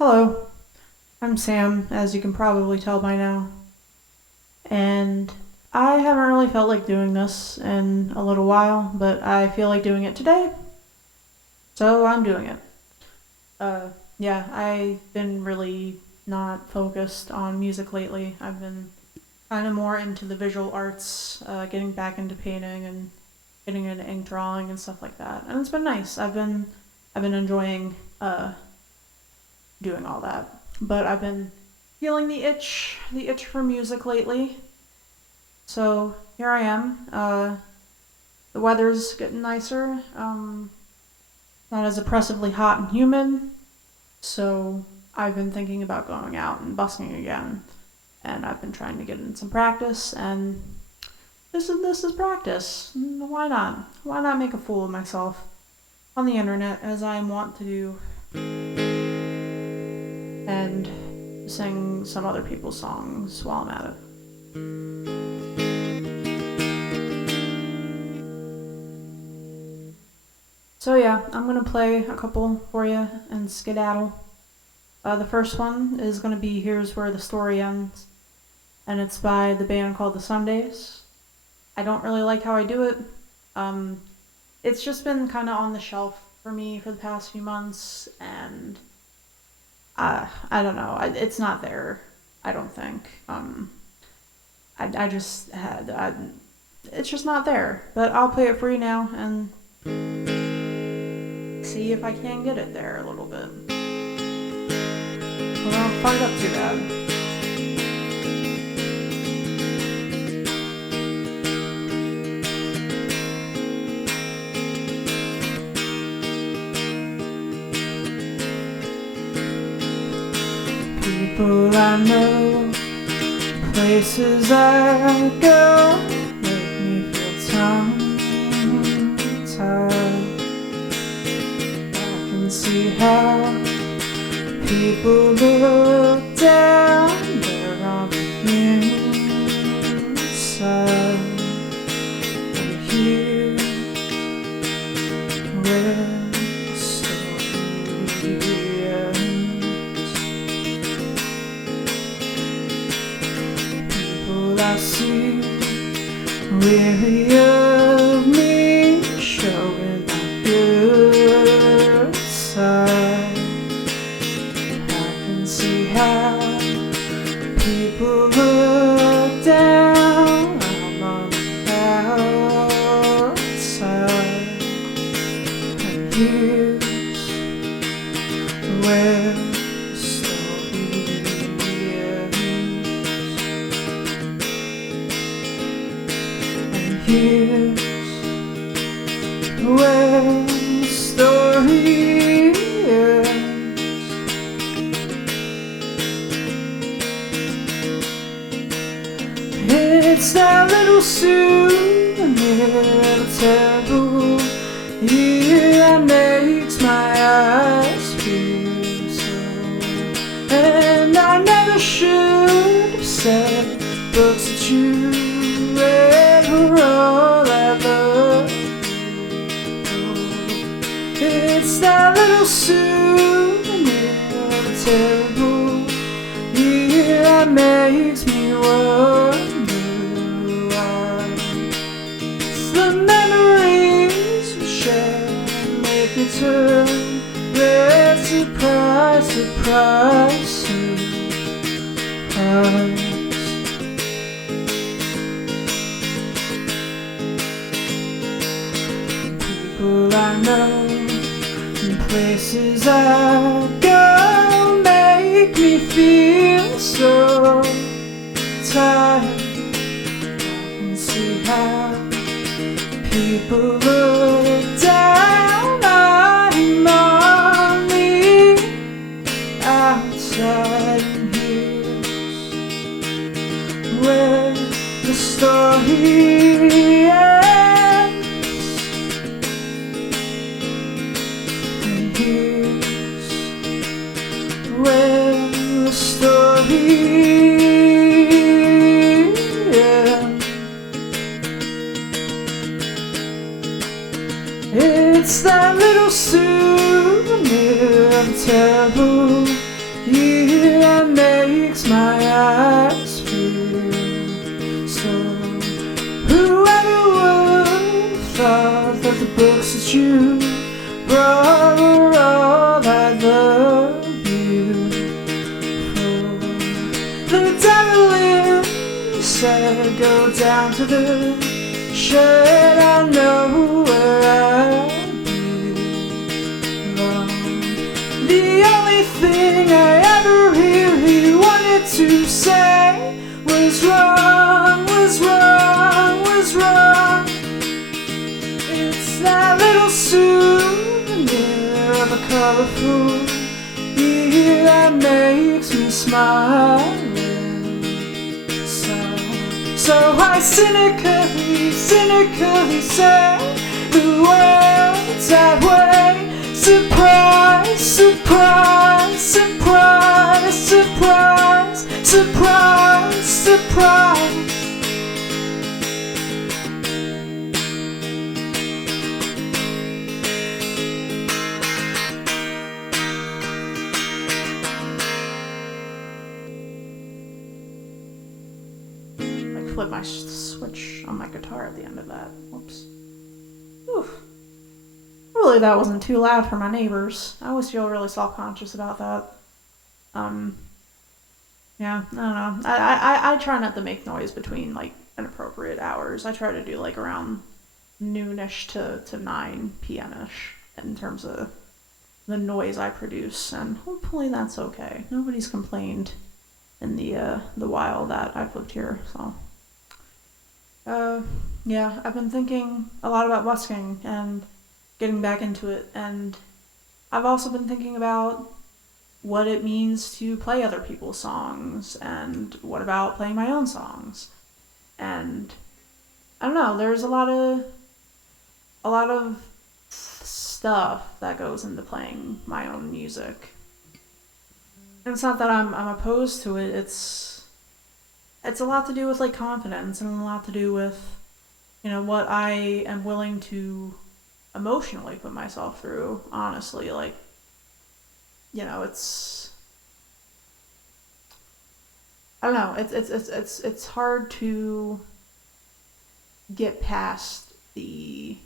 Hello, I'm Sam, as you can probably tell by now, and I haven't really felt like doing this in a little while, but I feel like doing it today, so I'm doing it. Yeah, I've been really not focused on music lately. I've been kind of more into the visual arts, getting back into painting and getting into ink drawing and stuff like that, and it's been nice. I've been enjoying doing all that. But I've been feeling the itch for music lately. So here I am. The weather's getting nicer. Not as oppressively hot and humid. So I've been thinking about going out and busking again. And I've been trying to get in some practice. And this is practice. Why not? Why not make a fool of myself on the internet as I am wont to do? And sing some other people's songs while I'm at it. So yeah, I'm gonna play a couple for you and skedaddle. The first one is gonna be Here's Where the Story Ends, and it's by the band called The Sundays. I don't really like how I do it. It's just been kind of on the shelf for me for the past few months, and I don't know. It's not there. I don't think. I just had. It's just not there. But I'll play it for you now and see if I can get it there a little bit. Well, I don't fuck it up too bad. People I know, places I go, make me feel tongue-tied. I can see how people look down there on the inside. And here, where the story ends. I see, weary of me, showing my good side. I can see how people look down. I'm on the outside, and here's where the story ends. Here's where the story ends. It's that little souvenir of a terrible year that makes my eyes feel so. And I never should have said books that you read were all I love. It's that little souvenir of a terrible year that makes me wonder why. It's the memories we share that make me turn red. Surprise, surprise, surprise. People I know and places I go make me feel so tired. I can see how people look down. I'm on the outside, and here's where the story ends. Here's where the story ends. It's that little souvenir of a terrible that you brought were all I love you for. The devil said, go down to the shed, I know where I belong. The only thing I ever really wanted to say was wrong, was wrong, was wrong. It's that little souvenir of a colorful year that makes me smile. So I cynically say the words that way. Surprise, surprise, surprise, surprise, surprise, surprise. Flip my switch on my guitar at the end of that. Whoops. Oof. Hopefully that wasn't too loud for my neighbors. I always feel really self-conscious about that. Yeah, I don't know. I try not to make noise between like inappropriate hours. I try to do like around noonish to 9 p.m.ish in terms of the noise I produce, and hopefully that's okay. Nobody's complained in the while that I've lived here, so. Yeah, I've been thinking a lot about busking and getting back into it, and I've also been thinking about what it means to play other people's songs, and what about playing my own songs. And I don't know, there's a lot of stuff that goes into playing my own music. And it's not that I'm opposed to it, it's a lot to do with like confidence, and a lot to do with, you know, what I am willing to emotionally put myself through. Honestly, like, you know, I don't know. It's hard to get past the,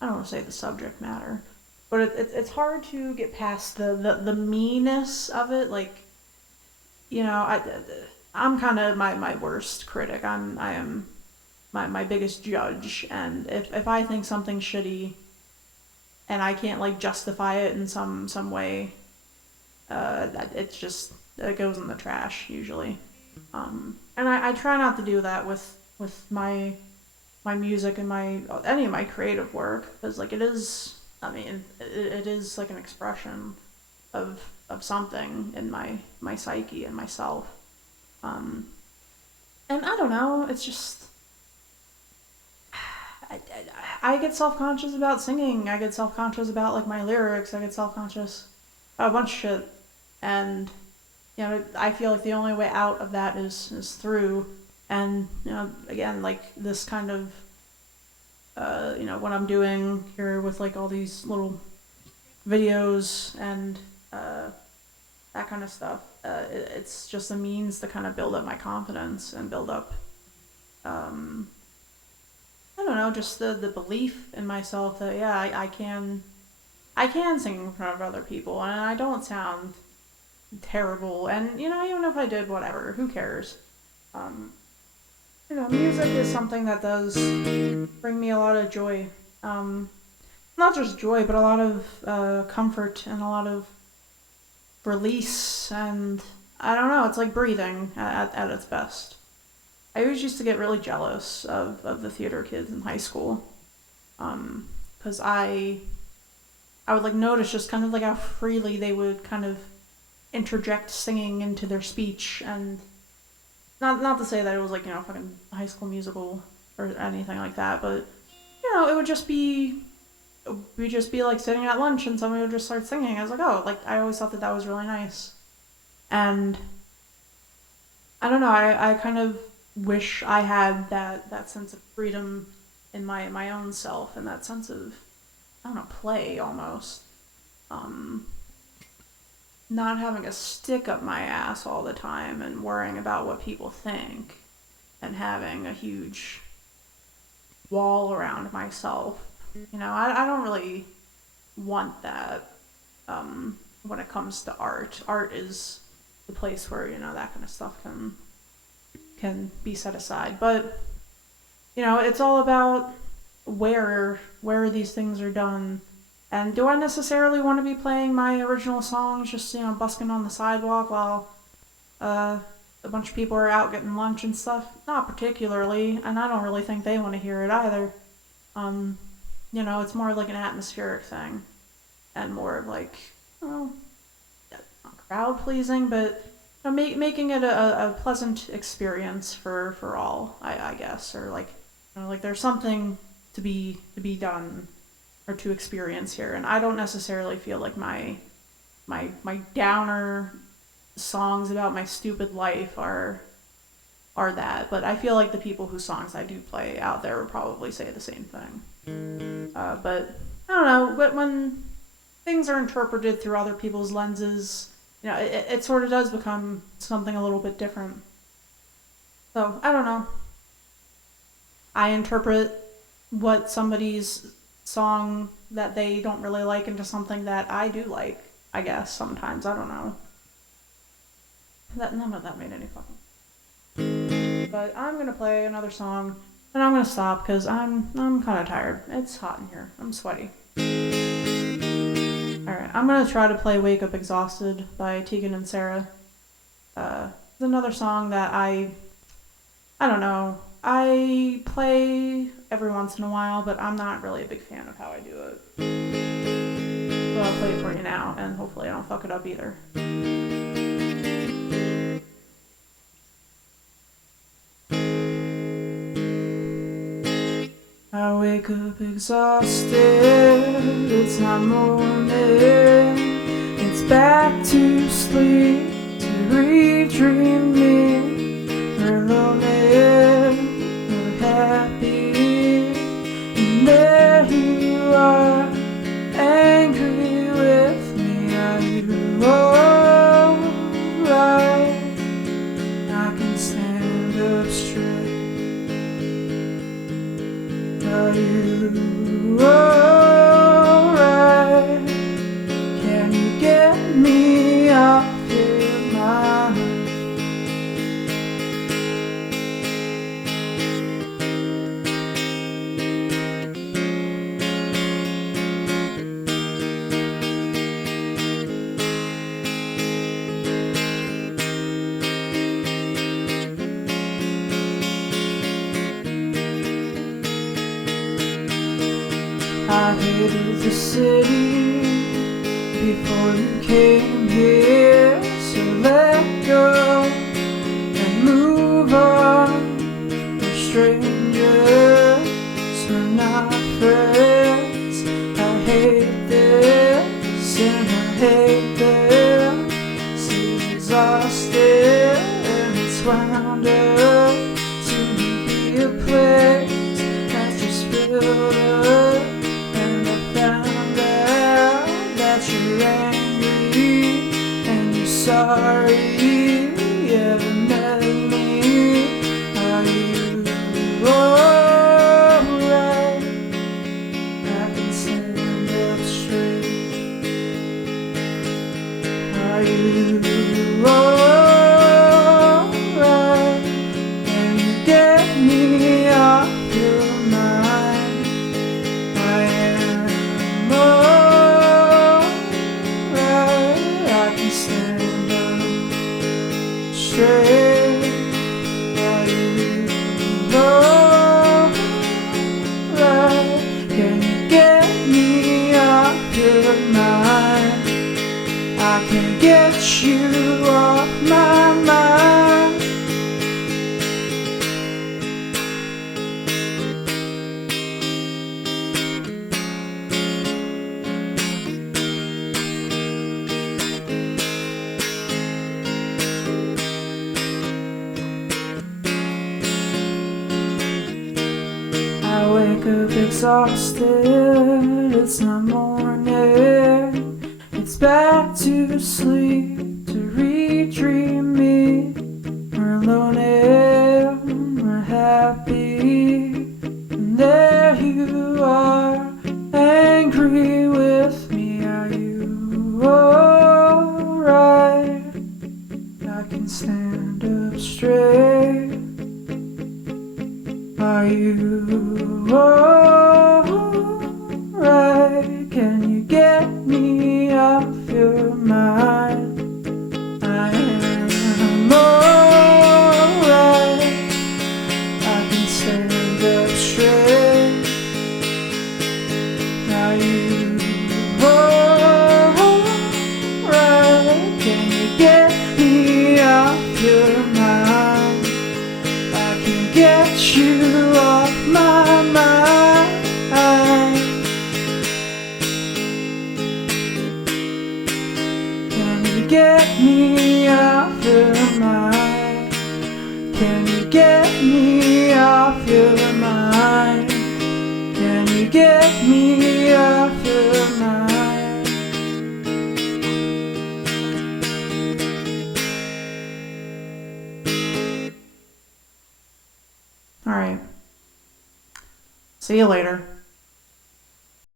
I don't want to say the subject matter, but it's hard to get past the meanness of it. Like, you know, I'm kind of my worst critic. I am my biggest judge, and if I think something's shitty and I can't like justify it in some way, it's just, it goes in the trash usually. And I try not to do that with my music and any of my creative work, because like it is, I mean, it is like an expression of something in my psyche and myself. And I don't know, it's just, I get self-conscious about singing. I get self-conscious about like my lyrics. I get self-conscious about a bunch of shit. And, you know, I feel like the only way out of that is through. And, you know, again, like this kind of, you know, what I'm doing here with like all these little videos and that kind of stuff, it's just a means to kind of build up my confidence and build up, I don't know, just the belief in myself that, yeah, I can sing in front of other people, and I don't sound terrible, and, you know, even if I did, whatever, who cares? You know, music is something that does bring me a lot of joy. Not just joy, but a lot of comfort and a lot of release, and I don't know, it's like breathing at its best. I always used to get really jealous of the theater kids in high school, because I would like notice just kind of like how freely they would kind of interject singing into their speech, and not to say that it was like, you know, fucking High School Musical or anything like that, but, you know, it would just be, we'd just be like sitting at lunch and somebody would just start singing. I was like, oh, like I always thought that was really nice, and I don't know, I kind of wish I had that sense of freedom in my own self, and that sense of, I don't know, play almost. Not having a stick up my ass all the time and worrying about what people think, and having a huge wall around myself. I don't really want that when it comes to art. Art is the place where, that kind of stuff can be set aside. But, it's all about where these things are done. And do I necessarily want to be playing my original songs just, busking on the sidewalk while a bunch of people are out getting lunch and stuff? Not particularly, and I don't really think they want to hear it either. It's more like an atmospheric thing, and more of like, not crowd pleasing, but making it a pleasant experience for all, I guess, or like, like there's something to be done or to experience here, and I don't necessarily feel like my downer songs about my stupid life are that, but I feel like the people whose songs I do play out there would probably say the same thing. But I don't know, but when things are interpreted through other people's lenses, it sort of does become something a little bit different. So I don't know. I interpret what somebody's song that they don't really like into something that I do like, I guess, sometimes. I don't know. None of that made any fucking. But I'm gonna play another song, and I'm gonna stop because I'm kind of tired. It's hot in here. I'm sweaty. All right, I'm gonna try to play "Wake Up Exhausted" by Tegan and Sara. It's another song that I don't know. I play every once in a while, but I'm not really a big fan of how I do it. So I'll play it for you now, and hopefully I don't fuck it up either. I wake up exhausted, it's not morning, it's back to sleep, to redream me, we're lonely, we're happy, and there you are, angry with me, are you alright? I can stand up straight. Are you alright? Can you get me off your mind? I hated the city before you came here, so let go and move on. We're strangers, we're not friends. I hate this and I hate this. It's exhausted and it's wound up to be a place that's just filled up. You're angry and you're sorry you ever met me. Are you alright? I can stand up straight. Are you alright? Can you get me off your mind? I am alright. Stand up straight. Are you alright? Can you get me off your mind? I can get you off my mind. I wake up exhausted, it's not morning, it's back to sleep, to redream me. We're lonely, we're happy, and you are angry with me? Are you alright? I can stand up straight. Are you alright? Can you get me off your mind? I am alright. I can stand up straight. Are you alright? Can you get me off your mind? I can get you off my mind. Can you get me off your mind? Can you get me off your mind? Can you get me off your mind? All right. See you later.